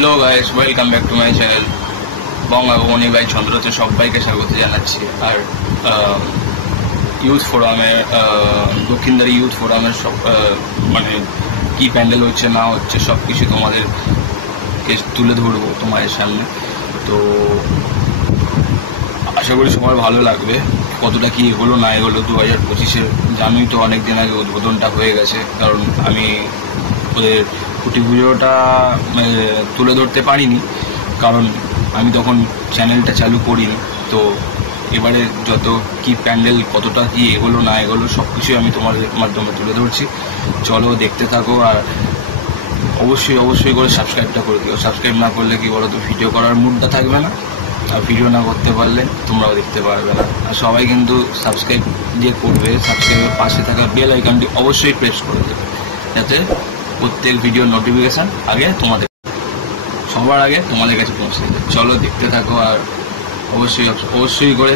Hello guys, welcome back to my channel Bangabhabani by চন্দ্রতে সবাইকে স্বাগত জানাচ্ছি। আর ইউথ ফোরামের দক্ষিণদারি ইউথ ফোরামের সব মানে কি প্যান্ডেল হচ্ছে না হচ্ছে সব কিছু তোমাদেরকে তুলে ধরবো তোমাদের সামনে। তো আশা করি সবার ভালো লাগবে। কতটা কি এগোলো না এগোলো 2025-এ জানোই তো, অনেক দিন আগে উদ্বোধনটা হয়ে গেছে। কারণ আমি ওদের কুটি পুজোটা তুলে ধরতে পারিনি, কারণ আমি তখন চ্যানেলটা চালু করিনি। তো এবারে যত কি প্যান্ডেল কতটা কি এগোলো না এগোলো সব কিছুই আমি তোমাদের মাধ্যমে তুলে ধরছি। চলো দেখতে থাকো, আর অবশ্যই করে সাবস্ক্রাইবটা করে দিও। সাবস্ক্রাইব না করলে কি বলো তো, ভিডিও করার মুডটা থাকবে না, আর ভিডিও না করতে পারলে তোমরাও দেখতে পারবে না। আর সবাই কিন্তু সাবস্ক্রাইব যে করবে, সাবস্ক্রাইবের পাশে থাকা বেল আইকনটি অবশ্যই প্রেস করে দেবে, যাতে প্রত্যেক ভিডিওর নোটিফিকেশান সবার আগে তোমাদের কাছে পৌঁছে যায়। চলো দেখতে থাকো, আর অবশ্যই করে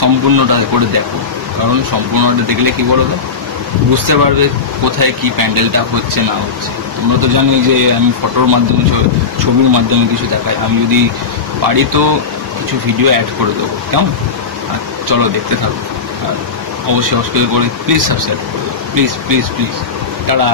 সম্পূর্ণটা করে দেখো, কারণ সম্পূর্ণটা দেখলে কি বলো তো, বুঝতে পারবে কোথায় কি প্যান্ডেলটা হচ্ছে না হচ্ছে। তোমরা তো জানোই যে আমি ফটোর মাধ্যমে ছবির মাধ্যমে কিছু দেখাই, আমি যদি পারি তো কিছু ভিডিও অ্যাড করে দেবো, কেমন? আর চলো দেখতে থাকো, আর অবশ্যই করে প্লিজ সাবস্ক্রাইব করে দেবো, প্লিজ। টাটা।